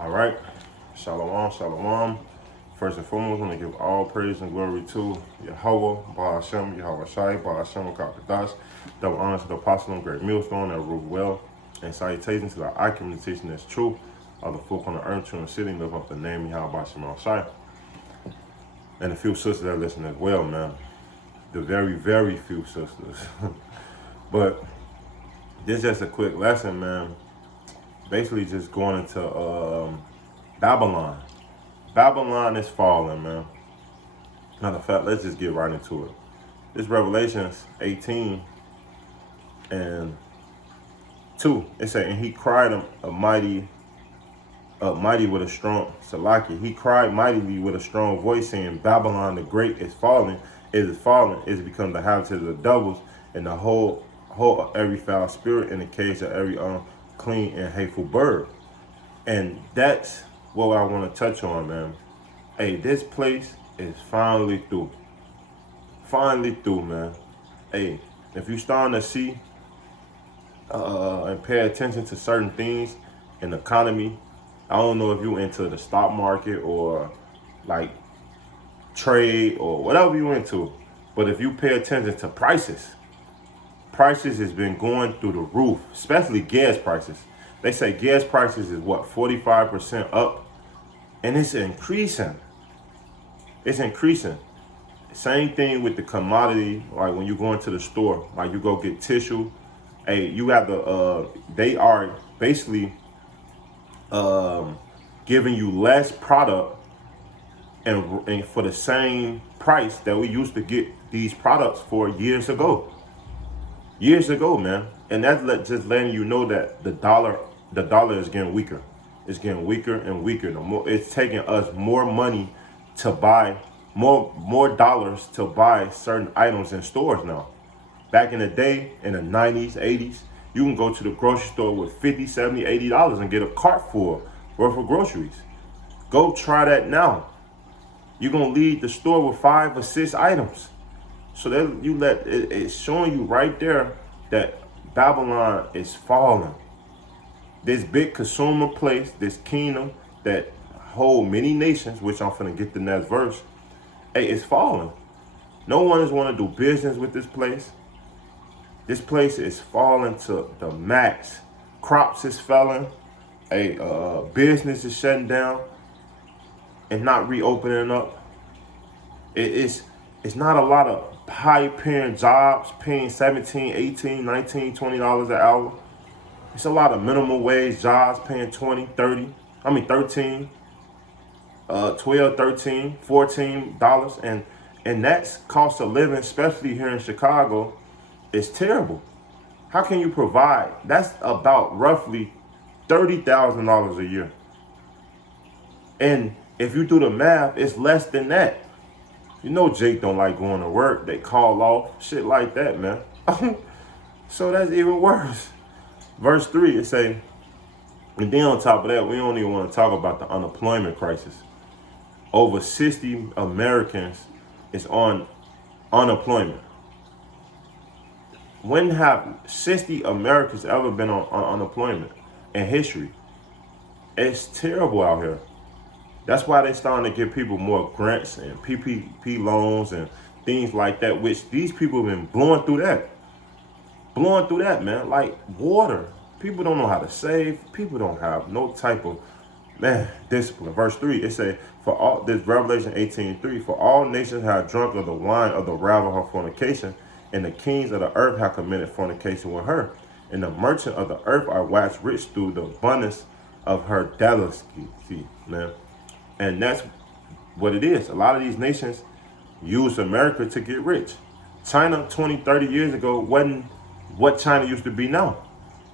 All right. Shalom, shalom. First and foremost, I want to give all praise and glory to Yahweh, Ba'ashem, Yahweh Shai, Ba'ashem, Kakadash. Double honor to the apostle and great millstone that ruled well. And salutations to the accurate teaching that's true of the folk on the earth, true and city, live up the name of Yahweh Ba'ashem Shai. And a few sisters that listen as well, man. The very, very few sisters. But this is just a quick lesson, man. Basically just going into Babylon. Babylon is falling, man. Matter of fact, let's just get right into it. This Revelations 18 and 2. It said, and he cried mighty with a strong Salaki. He cried mightily with a strong voice, saying, Babylon the great is fallen. It is fallen. It has become the habitat of the devils, and the whole of every foul spirit, in the cage of every unclean and hateful bird. And that's what I want to touch on, man. Hey, this place is finally through. Finally through, man. Hey, if you're starting to see and pay attention to certain things in the economy, I don't know if you're into the stock market or like trade or whatever you're into, but if you pay attention to prices has been going through the roof, especially gas prices. They say gas prices is what, 45% up, and it's increasing. It's increasing. Same thing with the commodity, like when you go into the store, like you go get tissue. Hey, you have they are basically giving you less product and for the same price that we used to get these products for years ago. Years ago, man. And that's just letting you know that the dollar is getting weaker. It's getting weaker and weaker. The more it's taking us more money to buy more dollars to buy certain items in stores now. Back in the day, in the 90s, 80s, you can go to the grocery store with $50, $70, $80 and get a cart full worth of groceries. Go try that now. You're gonna leave the store with 5 or 6 items. So that it's showing you right there that Babylon is falling. This big consumer place, this kingdom that hold many nations, which I'm finna get the next verse, hey, it's falling. No one is want to do business with this place. This place is falling to the max. Crops is falling. Hey, business is shutting down and not reopening up. It's not a lot of high-paying jobs paying $17, $18, $19, $20 an hour. It's a lot of minimum wage jobs paying $13, $12, $13, $14, and that's cost of living, especially here in Chicago, is terrible. How can you provide? That's about roughly $30,000 a year. And if you do the math, it's less than that. You know Jake don't like going to work. They call off, shit like that, man. So that's even worse. Verse 3, it say, and then on top of that, we don't even want to talk about the unemployment crisis. Over 60 Americans is on unemployment. When have 60 Americans ever been on unemployment in history? It's terrible out here. That's why they're starting to give people more grants and PPP loans and things like that, which these people have been blowing through that. Blowing through that, man, like water. People don't know how to save. People don't have no type of, discipline. Verse 3, it say, for all, this Revelation 18:3, for all nations have drunk of the wine of the wrath of her fornication, and the kings of the earth have committed fornication with her. And the merchants of the earth are waxed rich through the abundance of her delicacy, man. And that's what it is. A lot of these nations use America to get rich. China 20, 30 years ago wasn't what China used to be now.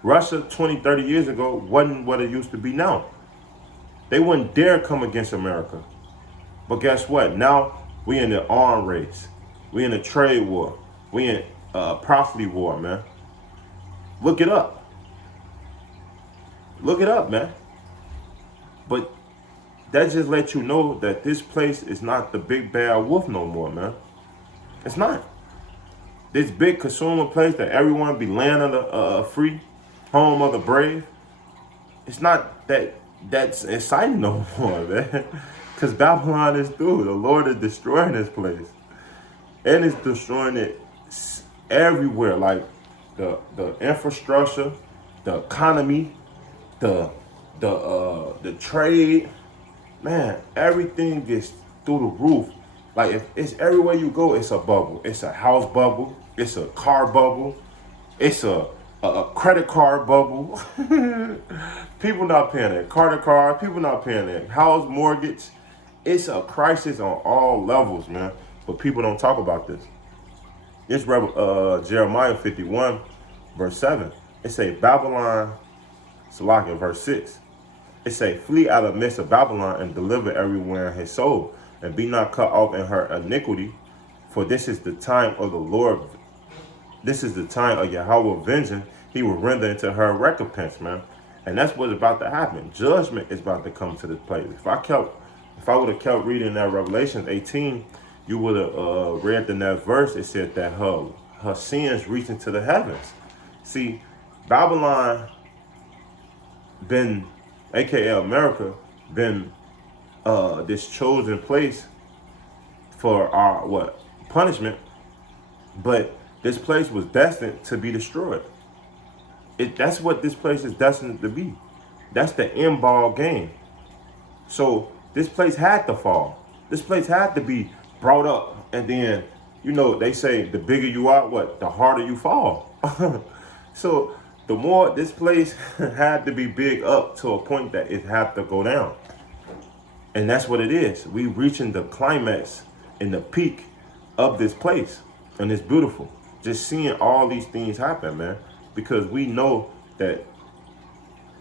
Russia 20, 30 years ago wasn't what it used to be now. They wouldn't dare come against America. But guess what? Now we in the arm race. We in a trade war. We in a property war, man. Look it up. Look it up, man. But that just lets you know that this place is not the big bad wolf no more, man. It's not. This big consumer place that everyone be laying under free, home of the brave. It's not that that's exciting no more, man. Because Babylon is through. The Lord is destroying this place. And it's destroying it everywhere. Like the infrastructure, the economy, the the trade, man, everything gets through the roof. Like if it's everywhere you go, it's a bubble. It's a house bubble. It's a car bubble. It's a credit card bubble. People not paying their credit card. People not paying their house mortgage. It's a crisis on all levels, man. But people don't talk about this. It's Jeremiah 51, verse 7. It say Babylon, Salakia, verse 6. It say, flee out of the midst of Babylon and deliver everywhere his soul, and be not cut off in her iniquity, for this is the time of the Lord. This is the time of Yahweh vengeance. He will render into her recompense, man. And that's what's about to happen. Judgment is about to come to this place. If I would have kept reading that Revelation 18, you would have read in that verse. It said that her sins reach into the heavens. See, Babylon been, aka America, been this chosen place for our punishment, but this place was destined to be destroyed. That's what this place is destined to be. That's the end ball game. So this place had to fall. This place had to be brought up, and then they say the bigger you are, the harder you fall. So the more this place had to be big up to a point that it had to go down. And that's what it is. We reaching the climax and the peak of this place. And it's beautiful. Just seeing all these things happen, man. Because we know that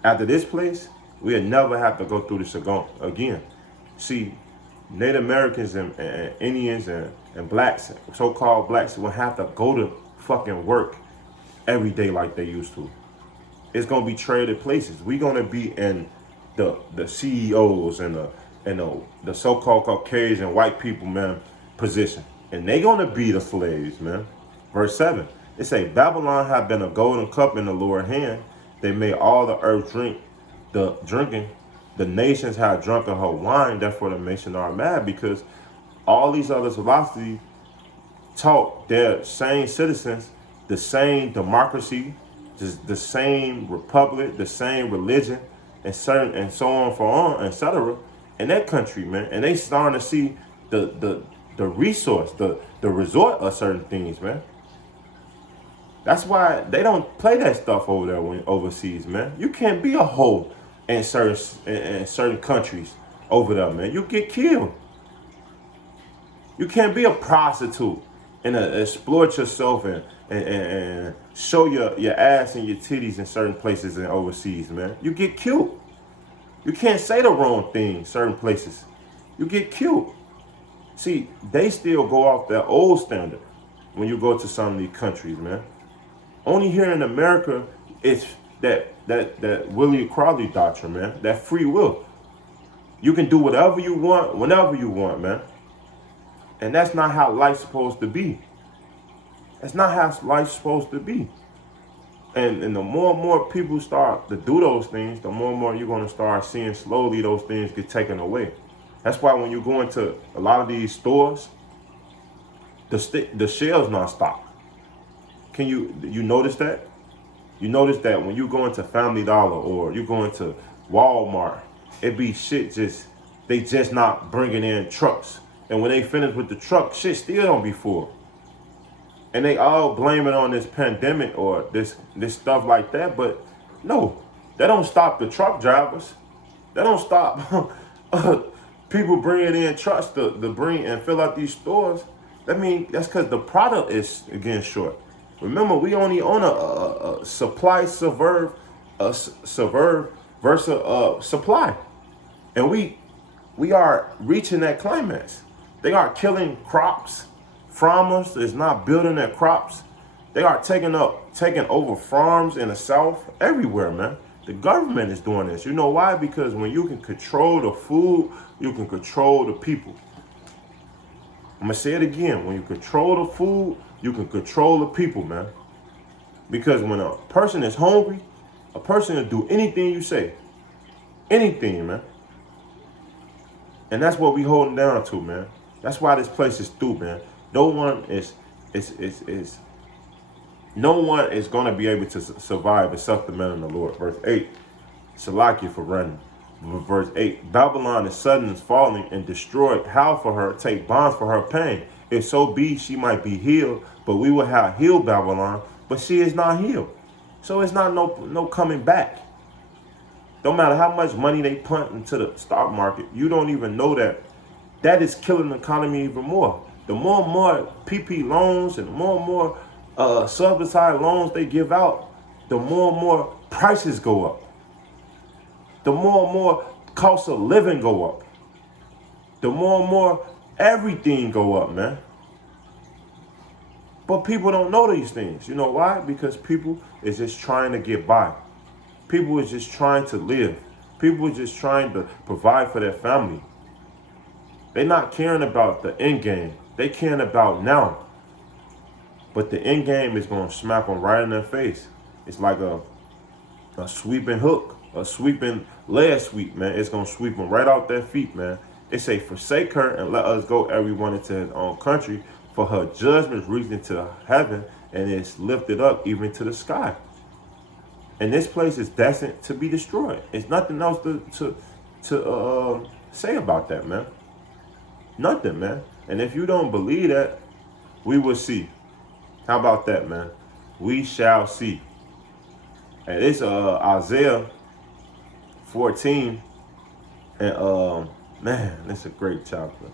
after this place, we'll never have to go through this again. See, Native Americans and Indians and blacks, so-called blacks, will have to go to fucking work every day like they used to. It's gonna be traded places. We're gonna be in the CEOs and the so-called Caucasian white people, man, position. And they gonna be the slaves, man. Verse 7, it say, Babylon had been a golden cup in the Lord's hand. They made all the earth drinking. The nations had drunken her wine, therefore the nations are mad, because all these other philosophies taught their same citizens the same democracy, just the same republic, the same religion, and so on, etc. in that country, man. And they starting to see the resource, the resort of certain things, man. That's why they don't play that stuff over there overseas, man. You can't be a hoe in certain countries over there, man. You get killed. You can't be a prostitute and exploit yourself and show your ass and your titties in certain places and overseas, man. You get killed. You can't say the wrong thing certain places. You get killed. See, they still go off their old standard when you go to some of these countries, man. Only here in America, it's that Willie Crowley doctrine, man. That free will. You can do whatever you want, whenever you want, man. And that's not how life's supposed to be. That's not how life's supposed to be. And the more and more people start to do those things, the more and more you're going to start seeing slowly those things get taken away. That's why when you go into a lot of these stores, the shelves not stocked. Can you notice that? You notice that when you go into Family Dollar or you go into Walmart, it be shit they just not bringing in trucks. And when they finish with the truck, shit still don't be full. And they all blame it on this pandemic or this stuff like that. But no, that don't stop the truck drivers. That don't stop people bringing in trucks to bring and fill out these stores. That's because the product is getting short. Remember, we only own a supply versus supply. And we are reaching that climax. They are killing crops. Farmers is not building their crops. They are taking over farms in the South, everywhere, man. The government is doing this. You know why? Because when you can control the food, you can control the people. I'm gonna say it again. When you control the food, you can control the people, man. Because when a person is hungry, a person will do anything you say. Anything, man. And that's what we holding down to, man. That's why this place is through, man. No one is no one is going to be able to survive except the men in the Lord. Verse 8, Salakia for running. Verse 8, Babylon is sudden is falling and destroyed. How for her? Take bonds for her pain. If so be she might be healed, but we will have healed Babylon, but she is not healed. So it's not no coming back. Don't matter how much money they punt into the stock market, you don't even know that is killing the economy even more. The more and more PP loans and more subsidized loans they give out, the more and more prices go up. The more and more cost of living go up. The more and more everything go up, man. But people don't know these things. You know why? Because people is just trying to get by. People is just trying to live. People is just trying to provide for their family. They're not caring about the end game. They caring about now. But the end game is going to smack them right in their face. It's like a sweeping hook, a sweeping leg sweep, man. It's going to sweep them right out their feet, man. It say, forsake her and let us go everyone into his own country, for her judgment reached into heaven and is lifted up even to the sky. And this place is destined to be destroyed. It's nothing else to say about that, man. Nothing, man. And if you don't believe that, we will see. How about that, man? We shall see. And it's Isaiah 14. And man, it's a great chapter.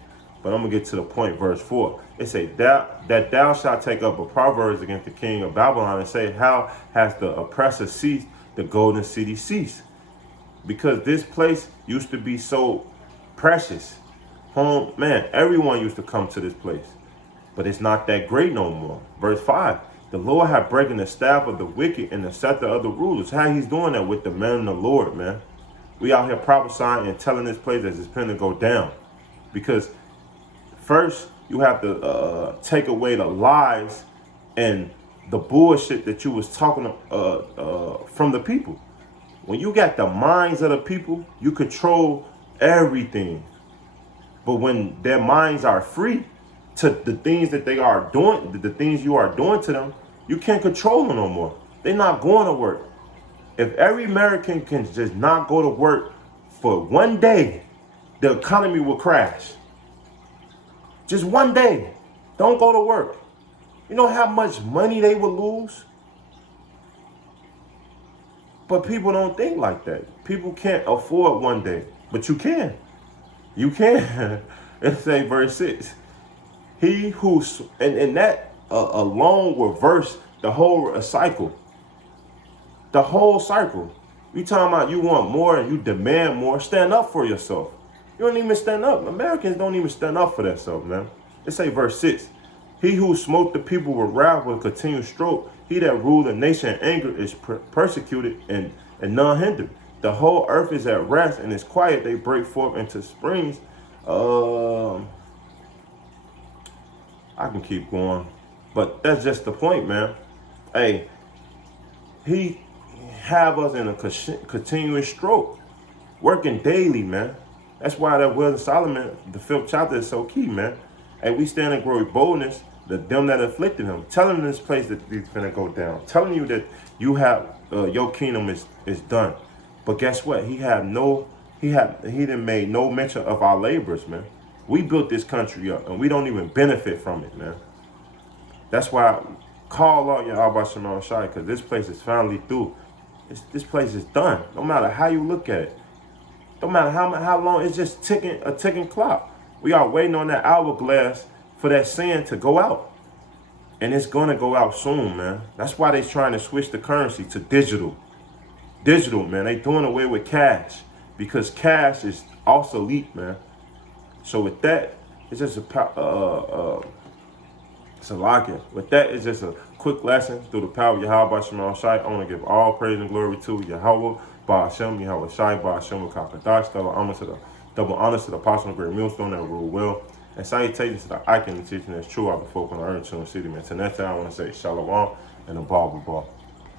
But I'm gonna get to the point, verse 4. It say that thou shalt take up a proverb against the king of Babylon and say, how has the oppressor ceased, the golden city ceased? Because this place used to be so precious. Home, man, everyone used to come to this place. But it's not that great no more. Verse 5. The Lord hath broken the staff of the wicked and the scepter of the rulers. How he's doing that with the men of the Lord, man. We out here prophesying and telling this place that it's going to go down. Because first, you have to take away the lies and the bullshit that you was talking from the people. When you got the minds of the people, you control everything. But when their minds are free to the things that they are doing, the things you are doing to them, you can't control them no more. They're not going to work. If every American can just not go to work for one day, the economy will crash. Just one day. Don't go to work. You know how much money they would lose? But people don't think like that. People can't afford one day. But you can. You can. It say verse 6. He who, and that alone will reverse the whole cycle. The whole cycle. You talking about you want more and you demand more. Stand up for yourself. You don't even stand up. Americans don't even stand up for themselves, man. It say verse 6. He who smote the people with wrath will continue stroke. He that ruled the nation in anger is persecuted and none hindered. The whole earth is at rest and is quiet. They break forth into springs. I can keep going. But that's just the point, man. Hey, he have us in a continuous stroke. Working daily, man. That's why that Wisdom of Solomon, the 5th chapter, is so key, man. And we stand in glory boldness, them that afflicted him, telling this place that it's gonna go down, telling you that you have your kingdom is done. But guess what? He didn't make no mention of our labors, man. We built this country up and we don't even benefit from it, man. That's why I call out Yahweh Shemar Shai, because this place is finally through. This place is done. No matter how you look at it. No matter how long, it's just a ticking clock. We are waiting on that hourglass for that sin to go out. And it's going to go out soon, man. That's why they're trying to switch the currency to digital. Digital, man. They doing away with cash because cash is obsolete, man. So with that, it's just Salakia. With that, it's just a quick lesson through the power of Yahweh Shemar Shai. I want to give all praise and glory to Yahweh, Ba'ashem, Yahweh Shai, Ba'ashem, Kakadash, double honors to the apostle of Great Millstone that rule well. And salutations to the icon and teaching that's true out the folk on the earth, Children City, man. To next time, I want to say Shalom and a ball.